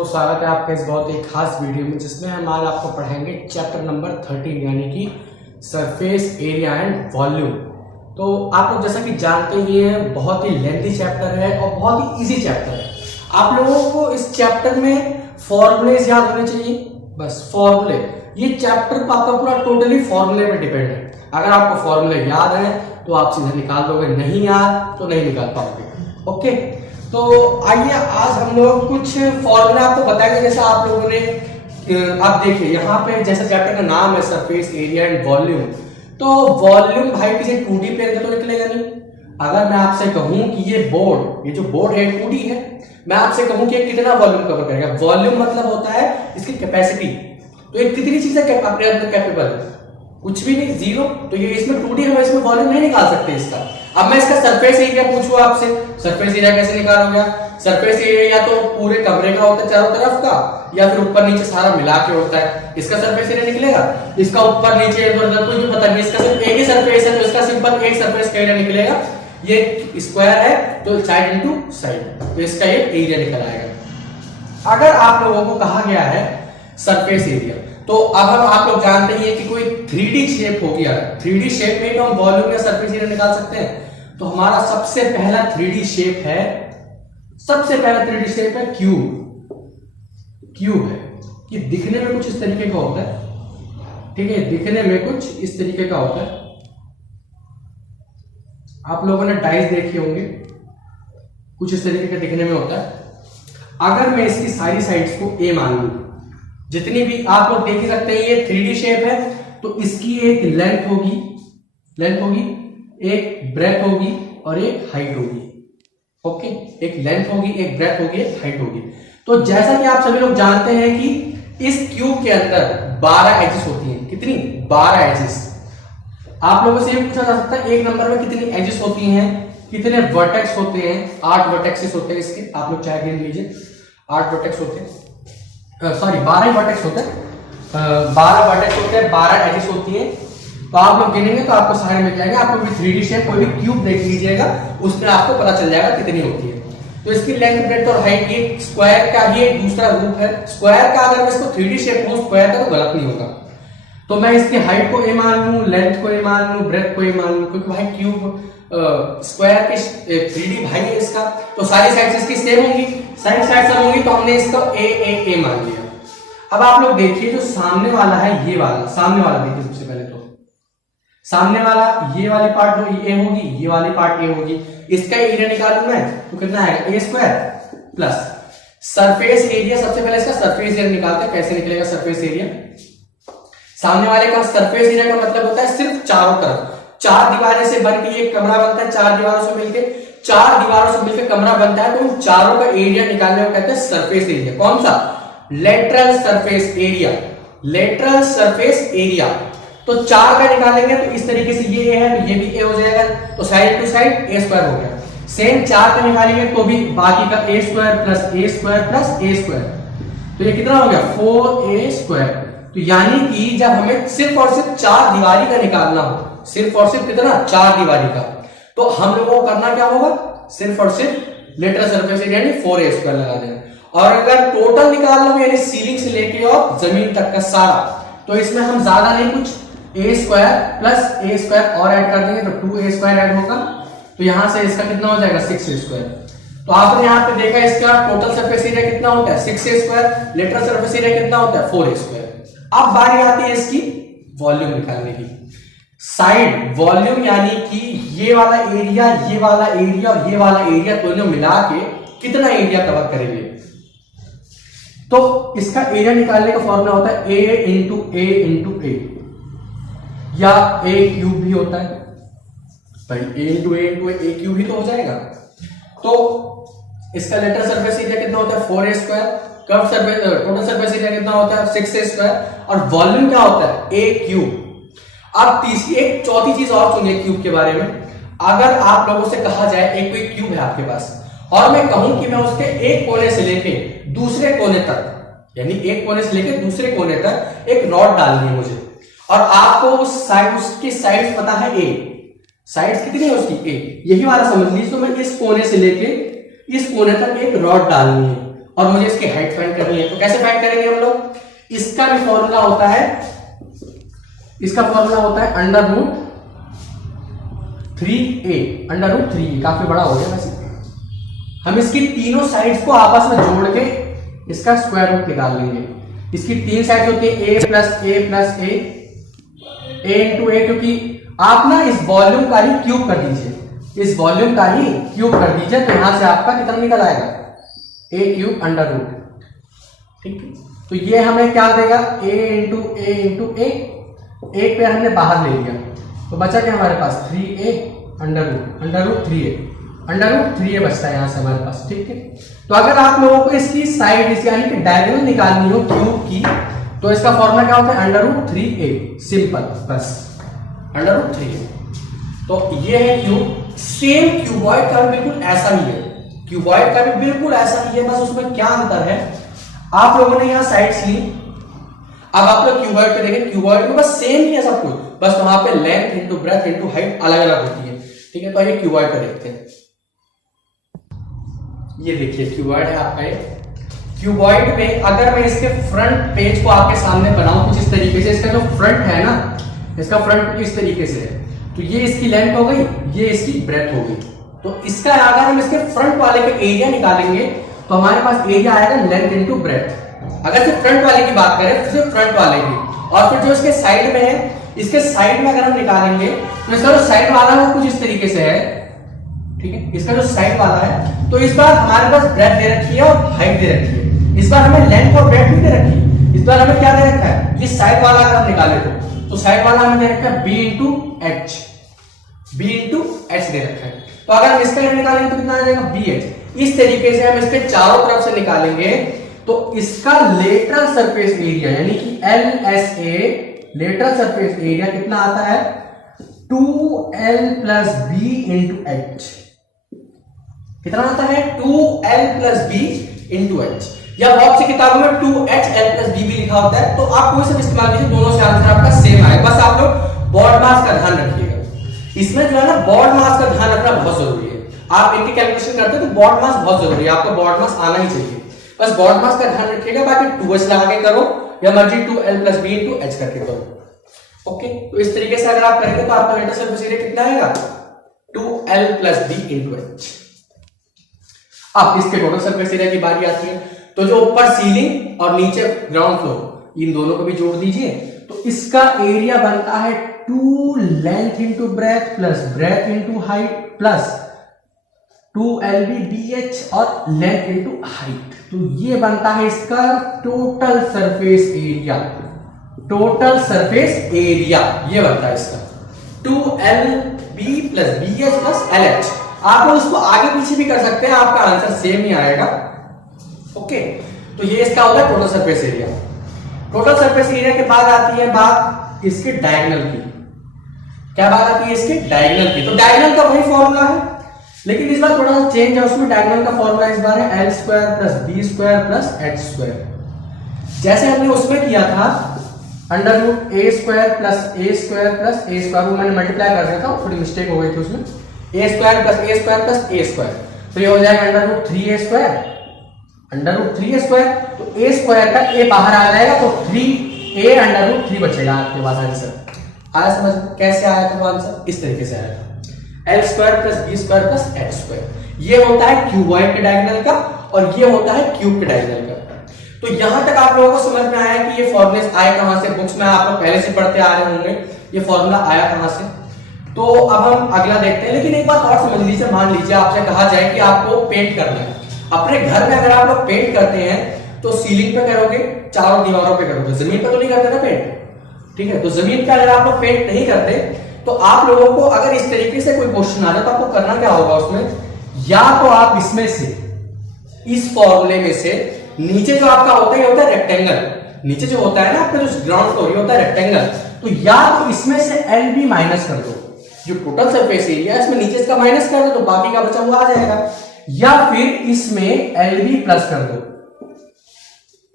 दोस्तों, स्वागत है आपका इस बहुत ही खास वीडियो में जिसमें हम आज आपको पढ़ाएंगे चैप्टर नंबर 13 यानी कि सरफेस एरिया एंड वॉल्यूम। तो आप लोग जैसा कि जानते ही हैं, बहुत ही लेंथी चैप्टर है और बहुत ही इजी चैप्टर है। आप लोगों को इस चैप्टर में फॉर्मूलेज याद होने चाहिए, बस फॉर्मूले। ये चैप्टर आपका पूरा टोटली फॉर्मूले पे डिपेंड है। अगर आपको फॉर्मूले याद है तो आप सीधे निकाल दोगे, नहीं याद तो नहीं निकाल पाओगे। ओके, तो आइए आज हम लोग कुछ फॉर्मूला आपको बताएंगे। जैसा आप लोगों ने आप देखिए यहाँ पे, जैसा चैप्टर का नाम है सरफेस एरिया एंड वॉल्यूम, तो वॉल्यूम भाई किसी 2D प्लेन का तो निकलेगा नहीं। अगर मैं आपसे कहूं कि ये बोर्ड, ये जो बोर्ड है 2D है, मैं आपसे कहूं कि ये कितना वॉल्यूम कवर करेगा। वॉल्यूम मतलब होता है इसकी कैपेसिटी। तो ये कितनी चीजें अपने अंदर कैपेबल है, कुछ भी नहीं, जीरो। तो ये इसमें 2D है, इसमें वॉल्यूम नहीं निकाल सकते इसका। अब मैं इसका सरफेस एरिया पूछूं आपसे, सरफेस एरिया कैसे निकालोगे? सरफेस एरिया या तो पूरे कमरे का होता है चारों तरफ का, या फिर ऊपर नीचे सारा मिला के होता है। इसका सरफेस एरिया निकलेगा, इसका ऊपर नीचे इधर कुछ भी पता नहीं, इसका सिर्फ एक ही सरफेस है तो इसका सिंपल एक सरफेस का एरिया निकलेगा। ये स्क्वायर है तो साइड इनटू साइड, तो इसका ये एरिया निकल आएगा। अगर आप लोगों को कहा गया है सरफेस एरिया, तो अब हम आप लोग जानते ही हैं कि कोई 3D शेप हो गया। 3D शेप में तो हम वॉल्यूम या सरफेस एरिया निकाल सकते हैं। तो हमारा सबसे पहला 3D शेप है, सबसे पहला 3D शेप है क्यूब। क्यूब है कि दिखने में कुछ इस तरीके का होता है, ठीक है, दिखने में कुछ इस तरीके का होता है। आप लोगों ने डाइस देखे होंगे, कुछ इस तरीके का दिखने में होता है। अगर मैं इसकी सारी साइड्स को ए मान लूं, जितनी भी आप लोग देख ही सकते हैं, ये 3D शेप है, तो इसकी एक लेंथ होगी, एक ब्रेथ होगी और एक हाइट होगी। ओके, एक लेंथ होगी, एक ब्रेथ होगी, एक हाइट होगी। तो जैसा कि आप सभी लोग जानते हैं कि इस क्यूब के अंदर 12 एजेस होती हैं। कितनी? 12 एजेस। आप लोगों से ये पूछा जा सकता है एक नंबर में कितनी एजेस होती हैं, कितने वर्टेक्स होते हैं? 8 वर्टेक्सेस होते हैं इसके। आप लोग चाहे गिन लीजिए, 8 वर्टेक्स होते हैं, सॉरी 12 वर्टेक्स होते हैं, 12 वर्टेक्स होते हैं, 12 एजेस होती हैं। तो आप लोग गिनेंगे तो आपको सारे मिल जाएंगे। आपको भी 3D शेप कोई भी क्यूब देख लीजिएगा, उसमें आपको पता चल जाएगा कितनी होती है। तो इसकी लेंथ, ब्रेड्थ और हाइट, ये स्क्वायर का ही एक दूसरा रूप है। स्क्वायर का अगर मैं इसको 3D शेप लूं स्क्वायर का तो गलत नहीं होगा। तो मैं इसकी हाइट को ए मान लूं, लेंथ को ए मान लूं, ब्रेथ को ए मान लूं, क्योंकि भाई क्यूब स्क्वायर के 3D भाई है इसका, तो सारी साइड्स इसकी सेम होंगी, साइड सब होंगी, तो हमने इसको ए मान लिया। अब आप लोग देखिए जो सामने वाला है, ये वाला सामने वाला देखिए। सबसे पहले तो सामने वाला ये वाली पार्ट ए होगी, ये वाली पार्ट ए होगी। इसका एरिया निकालूं मैं तो कितना आएगा? ए स्क्वायर प्लस सरफेस एरिया। सबसे पहले इसका सरफेस एरिया निकालते हैं। कैसे निकलेगा सरफेस एरिया? सामने वाले का सरफेस एरिया का मतलब होता है सिर्फ चारों तरफ, 4 दीवारें से बन के एक कमरा बनता है। 4 दीवारों से मिलकर कमरा बनता है, तो उन चारों का एरिया निकालने को कहते हैं सरफेस एरिया। कौन सा? Lateral surface area. Lateral surface area. तो 4 का निकालेंगे तो इस तरीके से ये है, तो ये भी ए हो जाएगा, तो side to side A square हो गया। सेम 4 का निकालेंगे तो भी बाकी का ए स्क्वायर प्लस ए स्क्वायर प्लस ए स्क्वायर, तो ये कितना हो गया? 4a square. तो यानी कि जब हमें सिर्फ और सिर्फ 4 दीवारी का निकालना हो, सिर्फ और सिर्फ कितना? 4 दीवारी का, तो हम लोगों को करना क्या होगा? सिर्फ और सिर्फ लेटरल सरफेस एरिया यानी 4a स्क्वायर लगा देना। और अगर टोटल निकालना हो यानी सीलिंग से लेके और जमीन तक का सारा, तो इसमें हम ज्यादा नहीं, कुछ ए स्क्वायर प्लस ए स्क्वायर और ऐड कर देंगे तो 2a स्क्वायर ऐड होगा। तो यहां से इसका कितना हो जाएगा? 6a square. तो आपने यहां पे देखा इसका टोटल सरफेस एरिया कितना होता है? 6a square. Lateral surface area कितना होता है? 4a square. अब बारी आती है इसकी वॉल्यूम निकालने की। साइड वॉल्यूम यानी कि ये वाला एरिया, ये वाला एरिया और ये वाला एरिया दोनों मिला के कितना एरिया कवर करेंगे? तो इसका एरिया निकालने का फॉर्मूला होता है ए इंटू ए, या ए क्यूब भी होता है भाई। ए इंटू ए क्यूब ही तो हो जाएगा। तो इसका लेटरल सरफेस एरिया कितना होता है? 4a square. Curve surface, total surface area कितना होता है? 6a square. और वॉल्यूम क्या होता है? a cube. अब तीसरी एक चौथी चीज और सुनिए क्यूब के बारे में। अगर आप लोगों से कहा जाए एक कोई क्यूब है आपके पास, और मैं कहूं कि मैं उसके एक कोने से लेके दूसरे कोने तक, यानी एक कोने से लेके दूसरे कोने तक एक रॉड डालनी है मुझे, और आपको उसकी साइड्स पता है ए, साइड्स कितनी है उसकी? ए। यही वाला समझ लीजिए, तो मैं इस कोने से लेके इस कोने तक एक रॉड डालनी है, और मुझे इसकी हाइट फाइंड करनी है। तो कैसे फाइंड करेंगे हम लोग? इसका भी फॉर्मूला होता है, under root 3a, under root 3a काफी बड़ा हो गया वैसे। हम इसकी तीनों साइड्स को आपस में जोड़ के इसका स्क्वायर रूट निकाल लेंगे। इसकी तीन साइड होती है a plus a into a, क्योंकि आप ना इस वॉल्यूम का ही क्यूब कर दीजिए, तो यहां से आपका कितना निकल आएगा? a cube under root. ठीक है, तो ये हमें क्या देगा? a इंटू a, एक पे हमने बाहर ले लिया तो बचा क्या हमारे पास? 3a अंडर रूट 3a बचता है यहां से हमारे पास। ठीक है, तो अगर आप लोगों को इसकी साइड यानी कि डायगोनल निकालनी हो क्यूब की, तो इसका फॉर्मूला क्या होता है? अंडर रूट 3a, सिंपल, बस अंडर रूट 3a। तो ये है क्यूब। सेम क्यूबॉइड का भी बिल्कुल ऐसा ही है, बस उसमें क्या अंतर है? आप लोगों ने यहां साइड्स ली, अब आप लोग क्यूबॉइड पे देखें, क्यूबॉइड में बस सेम ही है सब कुछ, बस वहां पे length into breadth into height अलग अलग होती है। ठीक है, तो ये क्यूबॉइड पे देखते हैं। ये देखिए क्यूबॉइड है आपका। ये क्यूबॉइड में अगर मैं इसके फ्रंट पेज को आपके सामने बनाऊं कुछ इस तरीके से, इसका जो फ्रंट है ना, इसका फ्रंट कुछ इस तरीके से है, तो ये इसकी लेंथ हो गई, ये इसकी ब्रेथ हो गई। तो इसका अगर हम इसके फ्रंट वाले के एरिया निकालेंगे तो हमारे पास एरिया आएगा लेंथ इंटू ब्रेथ। अगर सिर्फ फ्रंट वाले की बात करें तो सिर्फ फ्रंट वाले की, और फिर जो इसके साइड में है, इसके साइड में अगर हम निकालेंगे तो इसका जो साइड वाला है वो कुछ इस तरीके से है। ठीक है, इसका जो साइड वाला है, तो इस बार हमारे पास ब्रेथ दे रखी है और हाइट दे रखी है। इस बार हमें लेंथ और ब्रेथ नहीं दे रखी, इस बार हमें क्या दे रखा है? ये साइड वाला अगर हम निकाले तो साइड वाला हमें दे रखा है b इंटू एच दे रखा है। तो अगर हम इसका निकालेंगे तो कितना आ जाएगा? bh। इस तरीके से हम इसके चारों तरफ से निकालेंगे तो इसका लेटरल सरफेस एरिया यानी कि LSA, लेटरल सरफेस एरिया कितना आता है? 2l plus b into H. कितना आता है? 2l plus b into H. या बहुत सी किताबों में 2hL प्लस b भी लिखा होता है, तो आप कोई सब इस्तेमाल कीजिए, दोनों से आंसर आपका सेम आएगा। बस आप लोग बॉड मास का ध्यान रखिएगा, इसमें जो है ना बॉड मास का ध्यान रखना बहुत जरूरी है। आप इनकी कैलकुलेशन करते हैं तो बॉड मास बहुत जरूरी है, आपको बॉड मास आना ही चाहिए। बस बॉड मास का ध्यान रखिएगा, बाकी 2h लगा के करो या मर्जी 2l plus b into H करके करो। ओके, तो इस तरीके से अगर आप करेंगे तो आपका लेटरल सरफेस एरिया कितना आएगा? 2l plus b into H. अब इसके टोटल सरफेस एरिया की बारी आती है, तो जो ऊपर सीलिंग और नीचे ग्राउंड फ्लोर, इन दोनों को भी जोड़ दीजिए, तो इसका एरिया बनता है 2 length into breadth plus breadth into height plus 2lb bh और लेंथ इंटू हाइट। तो ये बनता है इसका टोटल सरफेस एरिया, ये बनता है इसका 2lb plus bh plus lh। आप लोग इसको आगे पीछे भी कर सकते हैं, आपका आंसर सेम ही आएगा। ओके, तो ये इसका होगा total surface area. Total surface area के बाद आती है बात इसके डायगोनल की। क्या बात आती है इसके? डायगोनल की। तो डायगोनल का वही फॉर्मूला है, लेकिन इस बार थोड़ा सा चेंज है, उसमें डायगोनल का फॉर्मूला इस बार है l square plus b square plus h square. जैसे हमने उसमें किया था under root a square plus a square plus a square, वो मैंने मल्टीप्लाई कर दिया था, थोड़ी मिस्टेक हो गई थी उसमें। a square plus a square plus a square, तो ये हो जाएगा अंडर रूट 3a स्क्वायर, तो a स्क्वायर का a बाहर आ जाएगा तो 3a अंडर रूट 3 बचेगा आपके पास आंसर। आया समझ? कैसे आया था वो आंसर? इस तरीके से आया था, l square plus b square plus h square. ये होता है क्यूबॉइड के डायगोनल का और ये होता है क्यूब के डायगोनल का। तो यहां तक आप लोगों को समझ में आया कि ये फॉर्मूले आए कहां से? बुक्स में आप लोग पहले से पढ़ते आ रहे होंगे ये फॉर्मूला आया कहां से। तो अब हम अगला देखते हैं, लेकिन एक बात और समझ लीजिए, मान लीजिए आपसे कहा जाए कि आपको पेंट करना है अपने घर में। अगर आप लोग पेंट करते हैं तो सीलिंग पे करोगे, चारों दीवारों पे करोगे, जमीन पे तो नहीं करते ना पेंट। ठीक है, तो जमीन पे अगर आप लोग पेंट नहीं करते तो आप लोगों को अगर इस तरीके से कोई क्वेश्चन आ जाए तो आपको करना क्या होगा उसमें? या तो आप इसमें से, इस फॉर्मूले में से नीचे जो आपका होता है ये होता है रेक्टेंगल, नीचे जो होता है ना आपका जो ग्राउंड फ्लोर ये होता है रेक्टेंगल, तो या तो इसमें से LB माइनस कर दो, जो टोटल सरफेस एरिया है इसमें नीचे इसका माइनस कर दो तो बाकी का बचा हुआ आ जाएगा, या फिर इसमें LB प्लस कर दो।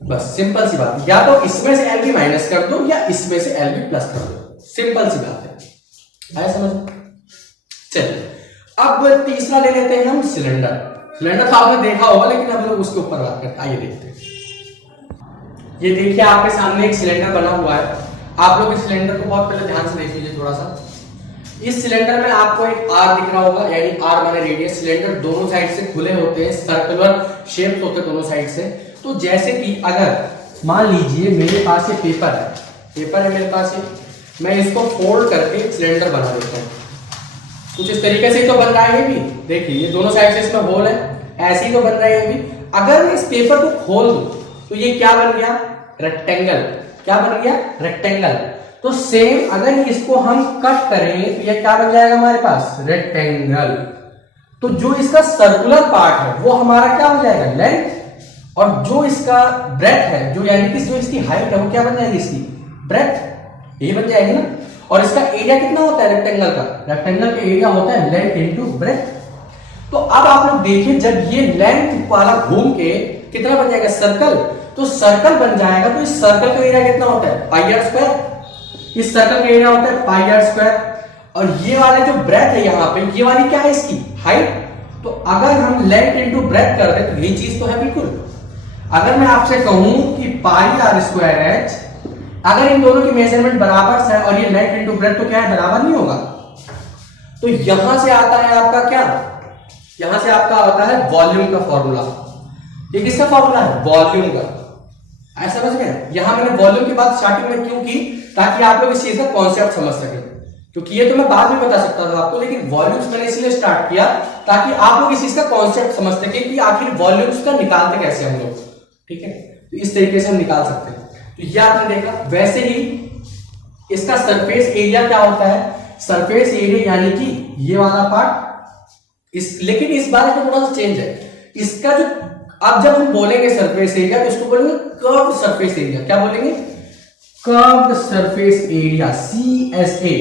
बस सिंपल सी बात, या तो इसमें से LB माइनस कर दो या इसमें से LB प्लस कर दो, सिंपल सी बात है। आया समझ? चलिए अब तीसरा ले लेते हैं हम सिलेंडर। सिलेंडर तो आपने देखा होगा, लेकिन हम लोग उसके ऊपर बात करते हैं। आइए देखते हैं। ये देखिए आपके सामने एक सिलेंडर बना हुआ है। आप लोग इस सिलेंडर को बहुत पहले ध्यान से देख लीजिए थोड़ा सा। इस सिलेंडर में आपको एक आर दिख रहा होगा, यानी आर माने रेडियस। सिलेंडर दोनों साइड से खुले होते हैं, सर्कुलर शेप होते हैं दोनों साइड से। तो जैसे कि अगर मान लीजिए मेरे पास ये पेपर है मेरे पास, ये मैं इसको फोल्ड करके सिलेंडर बना देता हूँ। कुछ इस तरीके से ही तो बन रहा है ये भी। देखिए ये दोनों साइड से इसमें होल है, ऐसे ही तो बन रहा है ये भी। अगर मैं इस पेपर को खोल दूं तो ये क्या बन गया? रेक्टेंगल। क्या बन गया? रेक्टेंगल। तो सेम अगर इसको हम कट करें तो ये क्या बन जाएगा हमारे पास? रेक्टेंगल। तो जो इसका सर्कुलर पार्ट है वो हमारा क्या हो जाएगा? लेंथ। और जो इसका ब्रेथ है, जो यानी कि जो इसकी हाइट है, वो क्या बन जाएगी? इसकी ब्रेथ। ये बन जाएगी ना। और इसका एरिया कितना होता है रेक्टेंगल का? रेक्टेंगल का एरिया होता है लेंथ इनटू ब्रेथ। तो अब आप लोग देखिए, जब ये लेंथ वाला घूम के कितना बन जाएगा? सर्कल। तो सर्कल बन जाएगा, तो इस सर्कल का एरिया कितना होता है? Pi are square. इस सर्कल का एरिया होता है पाई आर स्क्वायर। और ये वाला जो ब्रेथ है यहाँ पे, ये वाली क्या है? इसकी हाइट। तो अगर हम लेंथ इनटू ब्रेथ कर दे तो यही चीज तो है बिल्कुल। अगर मैं आपसे कहूं कि पाई आर स्क्वायर एच, अगर इन दोनों की मेजरमेंट बराबर है और ये लेंथ इनटू ब्रेथ, तो क्या है? बराबर नहीं होगा। तो यहां से आता है आपका क्या? यहां से आपका आता है वॉल्यूम का फॉर्मूला। ये किसका फॉर्मूला है? वॉल्यूम का। ऐसा समझ गए? यहां मैंने वॉल्यूम की बात स्टार्टिंग में क्यों की? ताकि आप लोग इस चीज का कॉन्सेप्ट समझ सके। क्योंकि ये तो मैं बाद में बता सकता था आपको, लेकिन वॉल्यूम्स मैंने इसलिए स्टार्ट किया ताकि आप लोग इस चीज का कॉन्सेप्ट समझ सके कि आखिर वॉल्यूम्स का निकालते कैसे हम लोग। ठीक है, तो इस तरीके से हम निकाल सकते हैं। तो ये आपने देखा। वैसे ही इसका सरफेस एरिया क्या होता है? सरफेस एरिया यानी कि ये वाला पार्ट। लेकिन इस बार में थोड़ा सा चेंज है इसका। जो अब जब हम बोलेंगे सरफेस एरिया तो इसको बोलेंगे कर्व्ड सरफेस एरिया। क्या बोलेंगे? Curved surface area, CSA।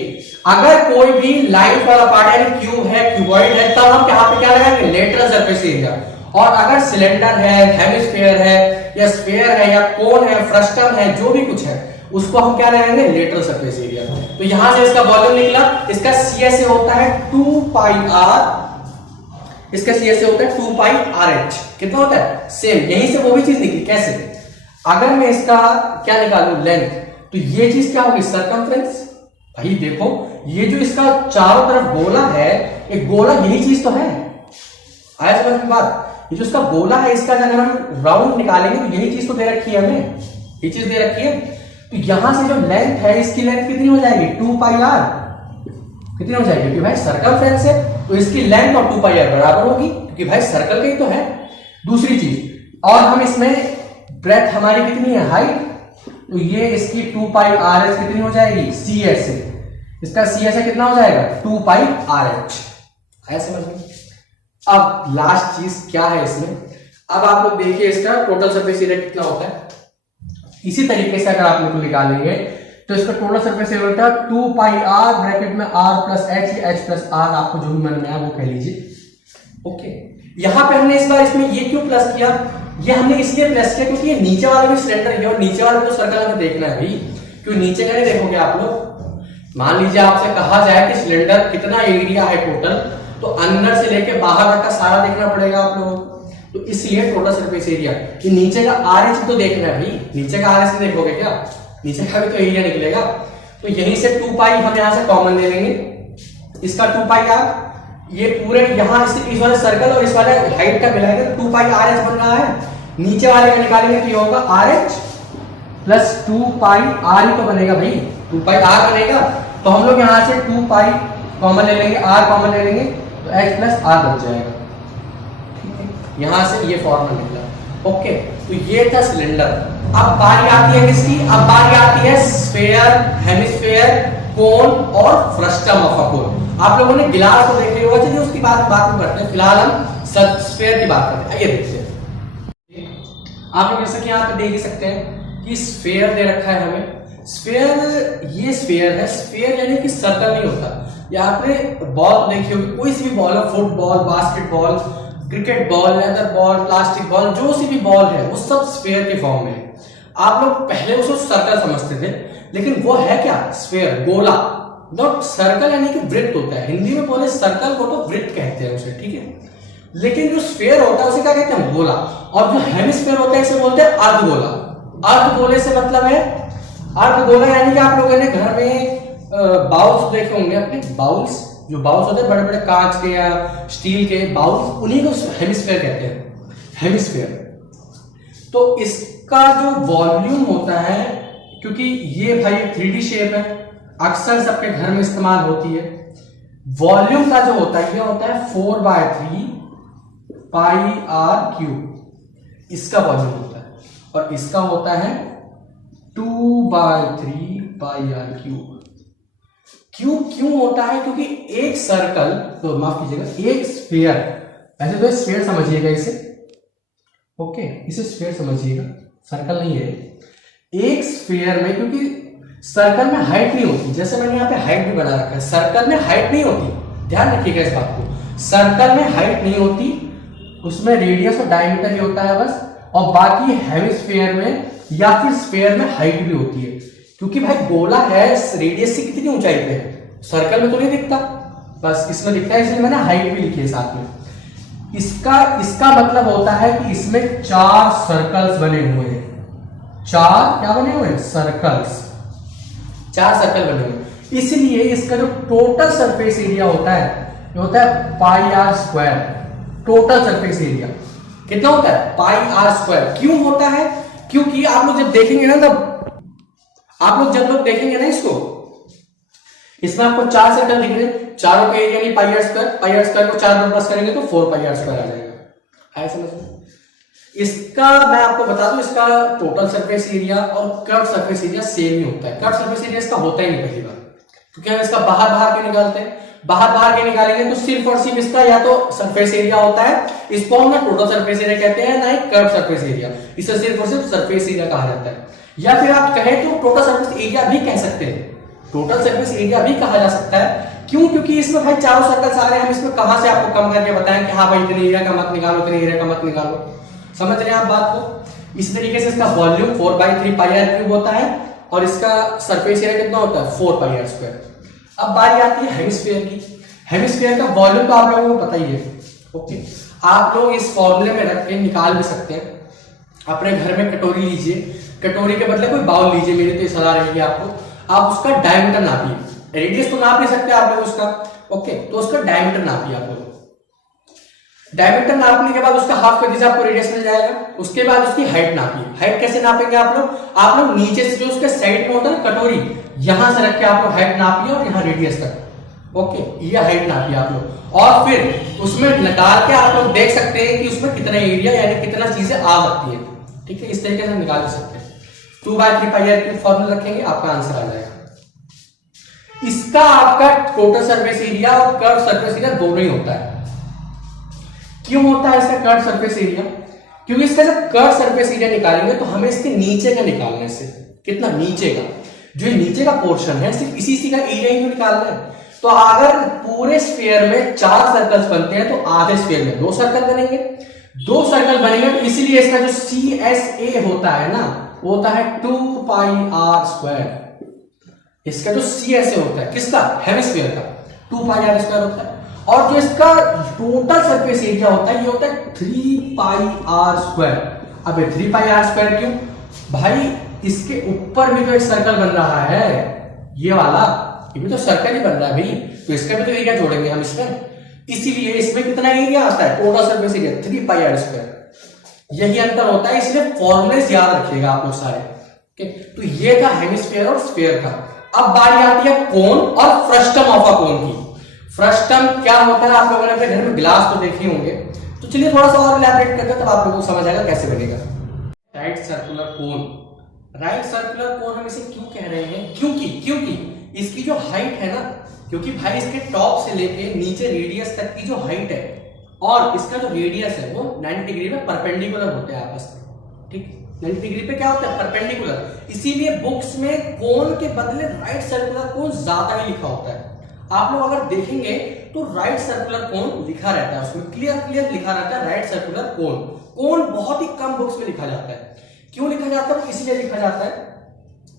अगर कोई भी लाइन वाला पार्ट यानी क्यूब है, क्यूबॉइड है, तब हम यहाँ पे क्या लगाएंगे? Lateral surface area. और अगर सिलेंडर है, हेमिस्फीयर है, या स्फीयर है, या कोन है, फ्रस्टम है, जो भी कुछ है, उसको हम क्या लगाएंगे? Lateral surface area. तो यहां से इसका वॉल्यूम निकला। इसका CSA होता है 2 पाई आर। इसका CSA होता है 2 पाई RH। कितना होता है? सेम। यहीं से वो भी चीज निकली। कैसे? अगर मैं इसका क्या निकालूं? लेंथ, तो ये चीज क्या होगी? सर्कमफ्रेंस। भाई देखो, ये जो इसका चारों तरफ गोला है, एक गोला यही चीज तो है। आया समझ में बात? ये जो इसका गोला है, इसका अगर हम राउंड निकालेंगे तो यही चीज तो दे रखी है हमें। ये चीज दे रखी है। तो यहां से जो लेंथ है, इसकी लेंथ कितनी हो जाएगी? 2 पाई आर। कितनी हो जाएगी? क्योंकि भाई सर्कमफ्रेंस है तो इसकी लेंथ और 2 पाई आर बराबर होगी, क्योंकि भाई सर्कल का ही तो है। दूसरी चीज, और हम इसमें ब्रेथ हमारी कितनी है? हाइट। तो ये इसकी 2 पाई आर एच कितनी हो जाएगी? CSA। इसका CSA कितना हो जाएगा? 2 पाई आर एच। आया समझ में? अब लास्ट चीज क्या है इसमें? अब आप लोग देखिए इसका टोटल सरफेस एरिया कितना होता है। इसी तरीके से अगर आप लोग निकालेंगे तो इसका टोटल सरफेस एरिया होता है 2 पाई आर ब्रैकेट में r plus H, H plus R, आपको जो भी मन में आया वो कह लीजिए। ओके, यहां पे हमने इस बार इसमें ये क्यों प्लस किया? ये हमने इसलिए प्लस किया क्योंकि ये नीचे वाला भी सिलेंडर है और नीचे वाला भी तो सर्कल हमें देखना है भाई। क्यों नीचे का नहीं देखोगे आप लोग? मान लीजिए आपसे कहा जाए कि सिलेंडर कितना एरिया है टोटल, तो अंदर से लेके बाहर तक का सारा देखना पड़ेगा आप लोगों को। तो इसलिए टोटल सरफेस एरिया कि नीचे का RH तो देखना है भाई। नीचे का RH देखोगे क्या? नीचे का भी तो एरिया निकलेगा। तो यहीं से 2 पाई हम यहां से कॉमन ले लेंगे। इसका 2 पाई आर, ये पूरे यहां से इस वाले सर्कल और इस वाले हाइट का मिलाएंगे तो 2 पाई RH बन रहा है। नीचे वाले का निकालेंगे तो ये होगा RH प्लस 2 पाई R ही तो बनेगा भाई। 2 पाई R बनेगा। तो हम लोग यहां से 2 पाई कॉमन ले लेंगे, R कॉमन ले लेंगे तो H प्लस R बच जाएगा। यहां से ये फॉर्मूला निकला। ओके, तो ये था सिलेंडर। अब बारी आती है किसकी? अब बारी आती है स्फीयर, हेमिस्फीयर, कोन और फ्रस्टम ऑफ अ कोन। आप लोगों ने गिलास को देख लिया होगा, चलिए उसकी बात करते हैं। फिलहाल हम स्फीयर की बात करते हैं। आइए देखते हैं। आप लोग जैसा कि यहाँ पे देख ही सकते हैं कि स्फीयर दे रखा है हमें। स्फीयर, ये स्फीयर है। स्फीयर यानी कि सर्कल नहीं होता। यहाँ पे बॉल देखी होगी, कोई सी भी बॉल है, football, basketball, cricket ball, leather ball, plastic ball, जो सी भी बॉल है वो सब स्फीयर के फॉर्म में है। आप लोग पहले उसको सर्कल समझते थे, लेकिन वो है क्या? स्फीयर, गोला। नॉट सर्कल यानी कि वृत्त होता है। हिंदी में बोले सर्कल को तो वृत्त कहते हैं उसे। ठीक है, लेकिन जो स्फीयर होता है उसे क्या कहते हैं, गोला। और जो हेमिस्फीयर होता है इसे बोलते हैं अर्धगोला। अर्धगोले से मतलब है, अर्धगोला यानी कि आप लोगों ने घर में बाउल्स देखे होंगे अपने, बाउल्स, जो बाउल्स होते हैं बड़े बड़े कांच के या स्टील के बाउल्स, उन्हीं को हेमिस्फीयर कहते हैं, हेमिस्फीयर। तो इसका जो वॉल्यूम होता है, क्योंकि ये भाई 3D शेप है, अक्सर सबके घर में इस्तेमाल होती है, वॉल्यूम का जो होता है ये होता है 4/3 पाई आर क्यूब, इसका वॉल्यूम होता है। और इसका होता है 2/3 पाई आर क्यूब। क्यूब क्यों होता है, क्योंकि एक सर्कल, तो माफ कीजिएगा, एक स्फीयर, ऐसे तो स्फीयर समझिएगा इसे, ओके, इसे स्फीयर समझिएगा, सर्कल नहीं है। एक स्फीयर में, क्योंकि सर्कल में हाइट नहीं होती, जैसे मैंने यहाँ पे हाइट भी बना रखा है, सर्कल में हाइट नहीं होती, ध्यान रखिएगा इस बात को, सर्कल में हाइट नहीं होती, उसमें रेडियस और डायमीटर ही होता है बस, और बाकी हेमिस्फीयर में या फिर स्फीयर में हाइट भी होती है। क्योंकि भाई गोला है, रेडियस से कितनी ऊंचाई पे है, सर्कल में तो नहीं दिखता, बस इसमें दिखता है, इसलिए मैंने हाइट भी लिखी है साथ में। इसका मतलब होता है कि इसमें 4 सर्कल्स बने हुए हैं, 4 क्या बने हुए हैं, सर्कल्स, 4 सर्कल बने हुए। इसलिए इसका जो टोटल सरफेस एरिया होता है ये होता है pi are square. Total surface area कितना होता है, पाई आर स्क्वायर। क्यों होता है, क्योंकि आप लोग जब देखेंगे ना, तब आप लोग जब देखेंगे ना इसको, इसमें आपको 4 सर्कल दिख रहे हैं, चारों का एरिया नहीं pi are square, pi are square को 4 में प्लस करेंगे तो 4 पाई आर स्क्वायर आ जाएगा। आया समझ में? इसका मैं आपको बता दूं, इसका टोटल सरफेस एरिया और कर्व सरफेस एरिया सेम ही होता है। कर्व सरफेस एरिया इसका होता ही नहीं पहली बार, क्योंकि हम इसका बाहर के निकालते हैं, बाहर के निकालेंगे तो सिर्फ और सिर्फ इसका या तो सरफेस एरिया होता है, इसको हम ना टोटल सरफेस एरिया कहते हैं, ना ही कर्व सरफेस एरिया, इसे सिर्फ और सिर्फ सरफेस एरिया कहा जाता है। या फिर आप कहें तो टोटल सरफेस एरिया भी कह सकते हैं, टोटल सरफेस एरिया भी कहा जा सकता है। क्यों, क्योंकि इसमें भाई चारों सर्कल्स आ रहे हैं, हम इसमें कहां से आपको कम करके बताएं कि हाँ भाई इतने एरिया का मत निकालो, इतने एरिया का मत निकालो, समझ रहे हैं आप बात को। इस तरीके से इसका वॉल्यूम 4/3 पाई आर क्यूब होता है और इसका सरफेस एरिया कितना होता है, 4 पाई आर स्क्वायर। अब बारी आती है हेमिस्फीयर की। हेमिस्फीयर का वॉल्यूम तो आप लोगों को पता ही है, ओके। आप लोग इस फॉर्मूले में रख के निकाल भी सकते हैं। अपने घर में कटोरी लीजिए, कटोरी के बदले कोई बाउल लीजिए, मेरी तो सलाह रहेगी आपको, आप उसका डायमीटर नापिए, रेडियस तो नाप नहीं सकते आप लोग उसका, ओके, तो उसका डायमीटर नापिए आप लोग। डायमीटर नापने के बाद उसका हाफ कर दीजिए, आपको रेडियस मिल जाएगा। उसके बाद उसकी हाइट नापिए। हाइट कैसे नापेंगे आप लोग नीचे से जो उसके साइड में होता है कटोरी, यहां से रख के आप लोग हाइट नापिए और यहाँ रेडियस तक, ओके, ये हाइट नापिए आप लोग। और फिर उसमें निकाल के आप लोग देख सकते हैं कि उसमें कितना एरिया यानी कितना चीजें आ सकती है, ठीक है। इस तरीके से निकाल सकते हैं। 2/3 पाई आर क्यूब फॉर्मूला रखेंगे, आपका आंसर आ जाएगा। इसका आपका टोटल सरफेस एरिया और कर्व सरफेस एरिया दोनों ही होता है। क्यों होता है इसका कर्व सरफेस एरिया, क्योंकि इसका जब कर्व सरफेस एरिया निकालेंगे तो हमें इसके नीचे का निकालना है, इससे कितना नीचे का, जो नीचे का पोर्शन है सिर्फ इसी का एरिया ही निकालना है। तो अगर पूरे स्फीयर में 4 सर्कल्स बनते हैं तो आधे स्फीयर में 2 सर्कल बनेंगे, 2 सर्कल बनेंगे, तो इसलिए इसका जो CSA होता है ना, वो होता है 2 पाई आर स्क्वायर। इसका जो CSA होता है किसका, हेमिस्फीयर का, 2 पाई आर स्क्वायर होता है। और जो इसका टोटल सरफेस एरिया होता है ये होता है 3 पाई आर स्क्वायर। अब 3 पाई आर स्क्वायर क्यों भाई, इसके ऊपर भी तो एक सर्कल बन रहा है, ये वाला, ये भी तो सर्कल ही बन रहा है भाई, तो इसका भी तो एरिया जोड़ेंगे हम इसमें, इसीलिए इसमें कितना एरिया आता है, total surface area 3 pi are square. यही अंतर होता है, इसलिए फॉर्मूले याद रखिएगा आप लोग सारे, ओके। तो ये था हेमिस्फीयर और स्फीयर का। अब बारी आती है कोन और फ्रस्टम ऑफ अ कोन की। फ्रस्टम क्या होता है, आप लोगों ने अपने घर में गिलास तो देखे होंगे, तो चलिए थोड़ा सा और इलैबोरेट करते हैं, तब आप लोगों को समझ आएगा कैसे बनेगा। Right circular cone, right circular cone हम इसे क्यों कह रहे हैं, क्योंकि इसकी जो हाइट है ना, क्योंकि भाई इसके टॉप से लेके नीचे रेडियस तक की जो हाइट है और इसका जो रेडियस है वो 90 डिग्री में परपेंडिकुलर होते हैं आपस में, ठीक। 90 डिग्री पे क्या होता है, परपेंडिकुलर। इसीलिए बुक्स में कोन के बदले राइट सर्कुलर कोन ज्यादा ही लिखा होता है। आप लोग अगर देखेंगे तो राइट सर्कुलर कोन लिखा रहता है, उसमें क्लियर लिखा रहता है राइट सर्कुलर कोन। कोन बहुत ही कम बुक्स में लिखा जाता है। क्यों लिखा जाता है, इसलिए लिखा जाता है,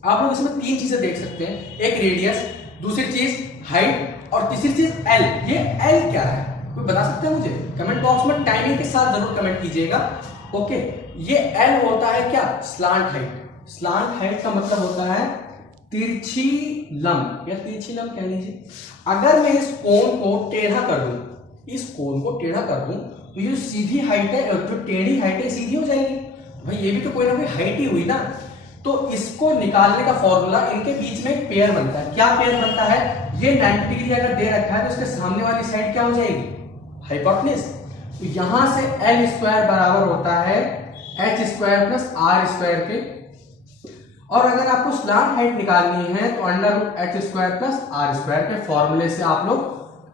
आप लोग इसमें 3 चीजें देख सकते हैं, एक रेडियस, दूसरी चीज हाइट और तीसरी चीज एल। ये एल क्या है, कोई बता सकते हैं मुझे? कमेंट बॉक्स में टाइमिंग के साथ जरूर कमेंट कीजिएगा। ओके, ये एल होता है क्या? Slant height. स्लांट हाइट का मतलब होता है तिरछी लंब या तिरछी लंब कह लीजिए। अगर मैं इस कोण को टेढ़ा कर दूं, इस कोण को टेढ़ा कर दूं, तो ये सीधी हाइट है और जो टेढ़ी हाइट है सीधी हो जाएगी। भाई ये भी तो कोई ना कोई हाइट ही हुई ना। तो इसको निकालने का फॉर्मूला, इनके बीच में एक पेयर बनता है। क्या पेयर बनता है? ये 90 डिग्री अगर दे रखा है तो इसके सामने वाली साइड क्या हो जाएगी? हाइपोटेन्यूज। तो यहां से एल स्क्वायर बराबर होता है H square plus R square के। और अगर आपको स्लांट हाइट निकालनी है तो under root H square plus R square के फॉर्मूले से आप लोग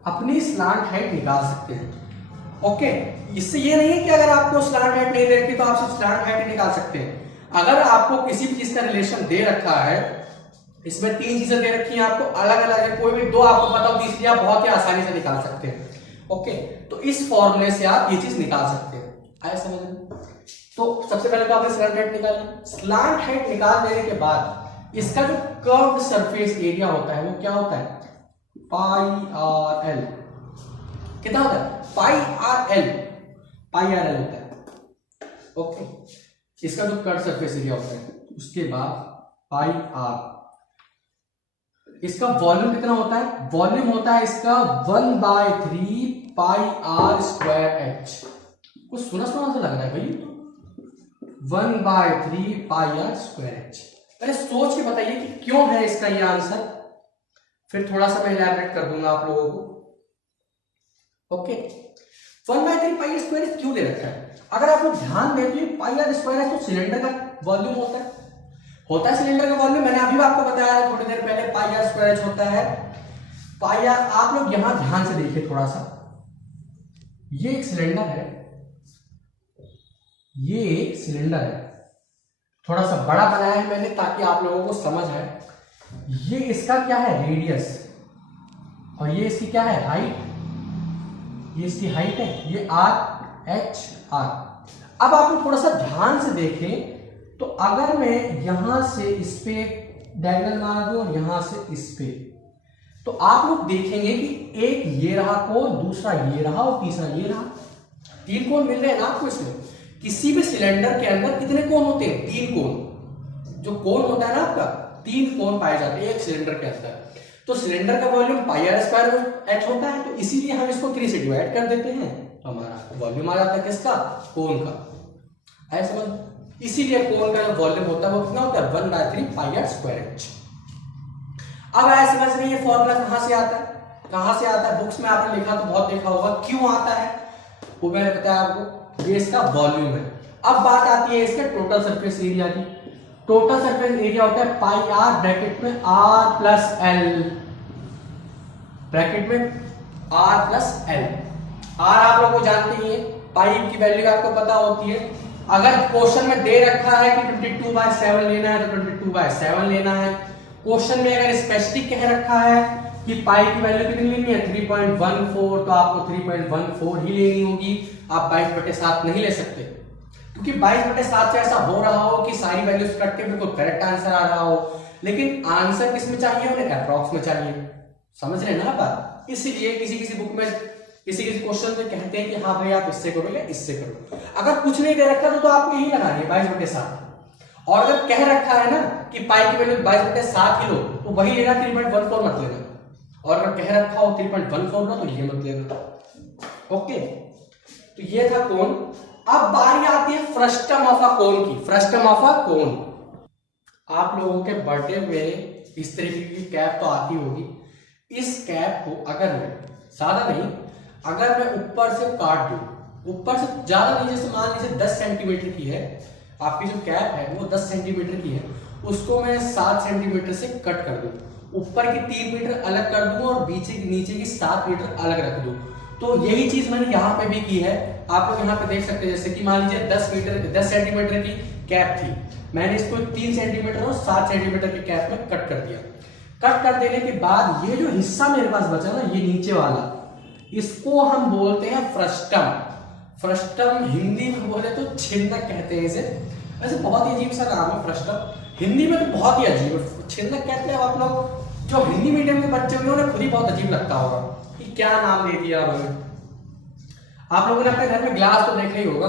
अपनी स्लांट हाइट निकाल सकते हैं। ओके, इससे ये नहीं है कि अगर आपको स्लांट हाइट नहीं दे रखी तो आप सिर्फ स्लांट हाइट निकाल सकते हैं। अगर आपको किसी भी चीज का रिलेशन दे रखा है, इसमें 3 चीजें दे रखी हैं आपको, अलग अलग है, कोई भी 2 आपको पता हो, तीसरी आप बहुत ही आसानी से निकाल सकते हैं। ओके, तो इस फॉर्मूले से आप ये चीज निकाल सकते हैं। आया समझ में? तो सबसे पहले तो आपने स्लांट हाइट निकाली। स्लांट हाइट निकाल देने के बाद इसका जो कर्व्ड सरफेस एरिया होता है वो क्या होता है? Pi R L. कितना होता है? Pi R L. पाई आर एल होता है। ओके, इसका जो कर्व्ड सरफेस एरिया होता है, उसके बाद पाई आर। इसका वॉल्यूम कितना होता है? वॉल्यूम होता है इसका 1/3 पाई आर स्क्वायर एच। कुछ सुना सुना सा लग रहा है भाई। 1/3 पाई आर स्क्वायर एच। पहले सोच के बताइए कि क्यों है इसका ये आंसर, फिर थोड़ा सा मैं इलैबोरेट कर दूंगा आप लोगों को। Okay, 1/3 pi are square H क्यों दे रखा है? अगर आप लोग ध्यान दें तो पाई आर स्क्वायर एच तो सिलेंडर का वॉल्यूम होता है सिलेंडर का वॉल्यूम। मैंने अभी आपको बताया है थोड़ी देर पहले, पाई आर स्क्वायर एच होता है पाई आर। आप लोग यहां ध्यान से देखिए थोड़ा सा, ये एक सिलेंडर है, ये एक सिलेंडर है, थोड़ा सा बड़ा बनाया है मैंने ताकि आप लोगों को समझ आए। ये इसका क्या है? रेडियस। और ये इसकी क्या है? हाइट। ये इसकी हाइट है, ये आर एच आर। अब आप लोग थोड़ा सा ध्यान से देखें तो अगर मैं यहां से इस पे डायगोनल मार दूं और यहां से इस पे, तो आप लोग देखेंगे कि एक ये रहा कोण, दूसरा ये रहा और तीसरा ये रहा। 3 कोण मिल रहे हैं ना आपको इसमें। किसी भी सिलेंडर के अंदर कितने कोण होते हैं? 3 कोण। जो कोण होता है ना आपका, 3 कोण पाए जाते हैं एक सिलेंडर के अंदर। तो सिलेंडर का volume pi are square H होता है, तो इसीलिए हम इसको 3 से डिवाइड कर देते हैं, तो हमारा वॉल्यूम आ जाता है किसका? कोण का। ऐसा समझ? इसीलिए कोण का जो वॉल्यूम होता है वो कितना होता है? 1/3 पाई आर स्क्वायर एच। अब ऐसे समझ में ये फॉर्मूला कहां से आता है? कहां से आता है? बुक्स में आपने लिखा तो बहुत देखा होगा। क्यों आता है वो मैंने बताया आपको, ये इसका वॉल्यूम है। अब बात आती है इसके टोटल सरफेस एरिया की। टोटल सरफेस एरिया होता है पाई आर ब्रैकेट में आर प्लस एल, ब्रैकेट में आर प्लस एल। आर आप लोग को जानते ही है, पाई की वैल्यू आपको पता होती है। अगर क्वेश्चन में दे रखा है कि 22/7 लेना है तो 22/7 लेना है। क्वेश्चन में अगर स्पेसिफिक कह रखा है कि पाई की वैल्यू कितनी लेनी है? 3.14, तो आपको 3.14 ही लेनी होगी। आप 22/7 नहीं ले सकते, क्योंकि 22/7 से ऐसा हो रहा हो कि सारी वैल्यूज कट के बिल्कुल करेक्ट आंसर आ रहा हो, लेकिन आंसर किस में चाहिए? उन्हें अप्रॉक्स में चाहिए। समझ रहे हैं ना बात? इसीलिए किसी बुक में किसी क्वेश्चन में कहते हैं कि हाँ भाई आप इससे करो या इससे करो। अगर कुछ नहीं दे रखा तो आपको यही लगानी है 22/7। और अगर कह रखा है ना कि पाई की वैल्यू 22/7 ही लो, तो वही लेना, 3.14 मत लेना। और अगर कह रखा हो 3.14 लो तो ये मत लेना। ओके, तो ये था कोण। अब बारी आती है फ्रस्टम ऑफ अ कोण की। फ्रस्टम ऑफ अ कोण, आप लोगों के बर्थडे में इस तरीके की कैप तो आती होगी। इस कैप को अगर मैं ज्यादा नहीं, अगर मैं ऊपर से काट दूं, ऊपर से ज्यादा नहीं, जैसे मान लीजिए 10 सेंटीमीटर की है आपकी जो कैप है, वो 10 सेंटीमीटर की है, उसको मैं 7 सेंटीमीटर से कट कर दूं, ऊपर की 3 मीटर अलग कर दूं और नीचे की 7 मीटर अलग रख दूं। तो यही चीज मैंने यहाँ पे भी की है। आप लोग यहाँ पे देख सकते हैं, जैसे कि मान लीजिए 10 सेंटीमीटर की कैप थी, मैंने इसको 3 सेंटीमीटर और 7 सेंटीमीटर की कैप में कट कर दिया। कट कर देने के बाद ये जो हिस्सा मेरे पास बचा ना, ये नीचे वाला, इसको हम बोलते हैं फ्रस्टम। फ्रस्टम हिंदी में बोले तो छिन्नक कहते हैं इसे। वैसे बहुत ही अजीब सा नाम है फ्रस्टम, हिंदी में तो बहुत ही अजीब है। छिन्नक कहते हैं। आप लोग जो हिंदी मीडियम के बच्चे होंगे उन्हें खुद ही बहुत अजीब लगता होगा कि क्या नाम दे दिया हमें। आप लोगों ने अपने घर में ग्लास तो देखा ही होगा,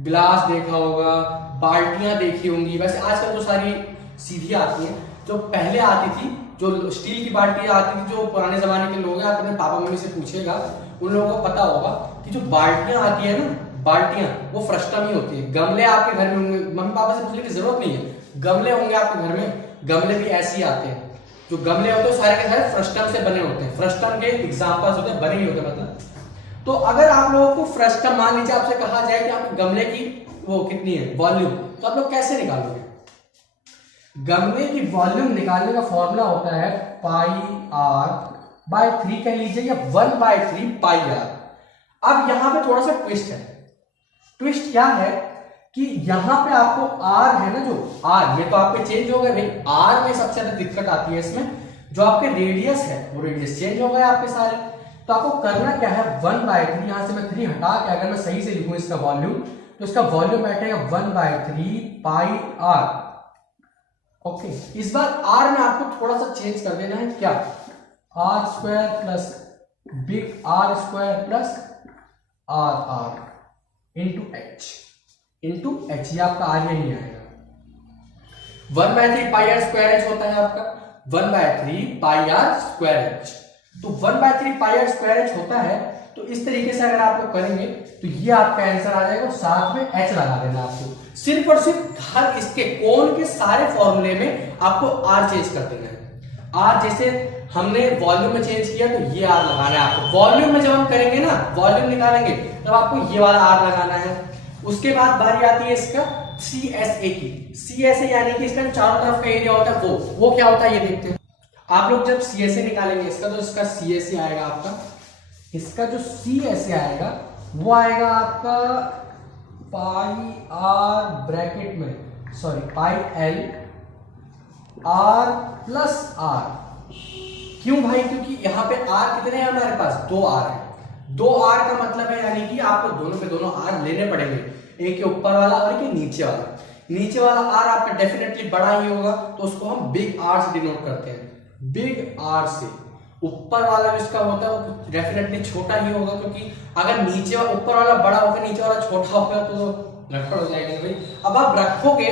ग्लास देखा होगा, बाल्टियां देखी होंगी। वैसे आजकल तो सारी सीधी आती हैं, जो पहले आती थी जो स्टील की बाल्टियां आती थी, जो पुराने जमाने के लोग हैं, आप अपने पापा मम्मी से पूछेगा, उन लोगों को पता होगा कि जो बाल्टियां आती है ना, बाल्टियां वो फ्रस्टम ही होती है। गमले आपके घर में होंगे, मम्मी पापा से पूछने की जरूरत नहीं है, गमले होंगे आपके घर में, गमले भी ऐसे ही आते हैं। जो गमले होते हैं सारे के सारे फ्रस्टम से बने होते हैं, फ्रस्टम के एग्जांपल्स होते हैं, बने ही होते हैं मतलब। तो अगर आप लोगों को फ्रस्टम, मान लीजिए आपसे कहा जाए कि आप गमले की वो कितनी है वॉल्यूम, तो आप लोग कैसे निकालोगे? गमले की वॉल्यूम निकालने का फॉर्मूला होता है πr/3 कह लीजिए, या 1/3 πr। अब यहां पे थोड़ा सा ट्विस्ट है। ट्विस्ट क्या है कि यहां पे आपको r है ना, जो r ये तो आपके चेंज हो गए भाई, r में सबसे ज्यादा दिक्कत आती है इसमें, जो आपके रेडियस है वो रेडियस चेंज हो गए आपके सारे। तो आपको करना क्या है, 1/3, यहां से मैं 3 हटा के अगर मैं सही से लिखूं इसका वॉल्यूम, तो इसका वॉल्यूम बैठेगा 1/3 πr। ओके, इस बार r में आपको थोड़ा सा चेंज कर देना है, क्या, r² plus big R² plus r into h, ये आपका r नहीं आएगा। 1/3 πr² होता है आपका 1/3 πr²h। तो 1/3 πr² होता है। तो इस तरीके से अगर आप लोग करेंगे तो ये आपका आंसर आ जाएगा, साथ में h लगा देना आपको। सिर्फ और सिर्फ हर इसके कोण के सारे फॉर्मूले में आपको r चेंज कर देना है। r जैसे हमने वॉल्यूम में चेंज किया तो ये r लगाना है आपको। वॉल्यूम में जब हम करेंगे ना, वॉल्यूम निकालेंगे, तब आपको ये वाला r लगाना है। उसके बाद बारी आती है इसका CSA की। CSA यानी कि इसका चारों तरफ का एरिया होता है, वो क्या होता है ये देखते हैं। आप लोग जब CSA निकालेंगे इसका, तो इसका CSA आएगा आपका, इसका जो CSA आएगा वो आएगा आपका πr ब्रैकेट में, sorry πl r plus r। क्यों भाई? क्योंकि यहाँ पे r कितने हैं हमारे पास, 2 r है। 2 r का मतलब है यानी कि आपको दोनों पे दोनों r लेने पड़ेंगे, एक के ऊपर वाला और एक के नीचे वाला। नीचे वाला r आपका डेफिनेटली बड़ा ही होगा, तो उसको हम बिग R से डिनोट करते हैं, बिग R से। ऊपर वाला जिसका होता है वो डेफिनेटली छोटा ही होगा, क्योंकि अगर नीचे ऊपर वाला बड़ा होगा नीचे वाला छोटा होगा तो गड़बड़ हो जाएगा भाई। अब आप रखोगे,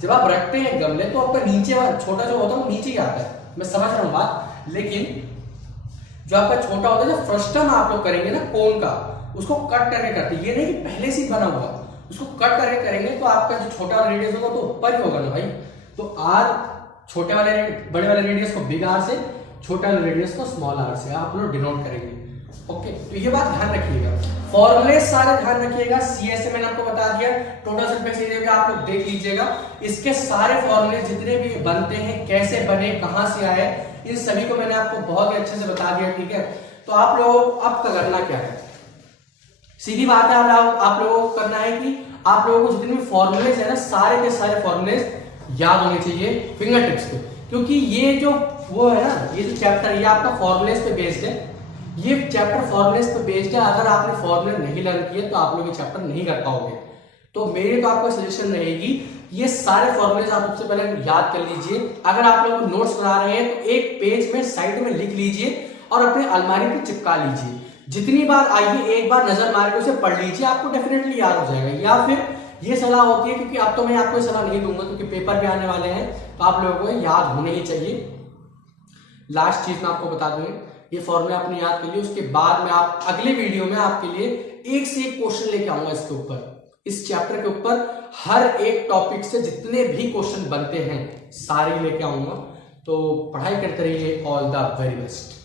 जब आप रखते हैं गमले, तो आपका नीचे वाला छोटा जो होता है वो नीचे ही आता है, मैं समझ रहा हूँ बात। लेकिन जो आपका छोटा होता है, जो फ्रस्टम आप लोग करेंगे ना कोन का, उसको कट करके करते, ये नहीं कि पहले से बना हुआ, उसको कट करके करेंगे तो आपका जो छोटा वाला रेडियस होगा तो ऊपर ही होगा ना भाई। तो r छोटे वाले बड़े वाले रेडियस को बिग R से, छोटे वाले रेडियस को स्मॉल r से आप लोग डिनोट करेंगे। ओके, तो ये बात ध्यान रखिएगा, फॉर्मूले सारे ध्यान रखिएगा। CSA मैंने आपको बता दिया, टोटल सरफेस एरिया भी आप लोग देख लीजिएगा। इसके सारे फॉर्मूले जितने भी बनते हैं, कैसे बने, कहां से आए, इन सभी को मैंने आपको बहुत ही अच्छे से बता दिया, ठीक है। तो आप लोगों को अब करना क्या है, सीधी बात है, आप लोगों को करना है कि आप लोगों को जितने भी फॉर्मूलेज है ना, सारे के सारे फॉर्मूलेज याद होने चाहिए फिंगर टिप्स पे, क्योंकि ये जो वो है ना, ये जो चैप्टर ये आपका फॉर्मूलेज पे बेस्ड है, ये चैप्टर फॉर्मूलेज पे बेस्ड है। अगर आपने फॉर्मूले नहीं लर्न किए तो आप लोग ये चैप्टर नहीं कर पाओगे। तो मेरी तो आपको सजेशन रहेगी, ये सारे फॉर्मूलेज आप सबसे पहले याद कर लीजिए। अगर आप लोग नोट्स बना रहे हैं तो एक पेज में साइड में लिख लीजिए और अपने अलमारी पे चिपका लीजिए। जितनी बार आइए एक बार नजर मार के उसे पढ़ लीजिए, आपको डेफिनेटली याद हो जाएगा। या फिर ये सलाह होती है, क्योंकि अब तो मैं आपको सलाह नहीं दूंगा क्योंकि पेपर भी आने वाले हैं, तो आप लोगों को याद होने ही चाहिए। लास्ट चीज मैं आपको बता दूंगा, ये फॉर्मूला आपने याद कर लिया, उसके बाद में आप अगले वीडियो में आपके लिए एक से एक क्वेश्चन लेके आऊंगा इसके ऊपर, इस चैप्टर के ऊपर हर एक टॉपिक से जितने भी क्वेश्चन बनते हैं सारे लेके आऊंगा। तो पढ़ाई करते रहिए। All the very best.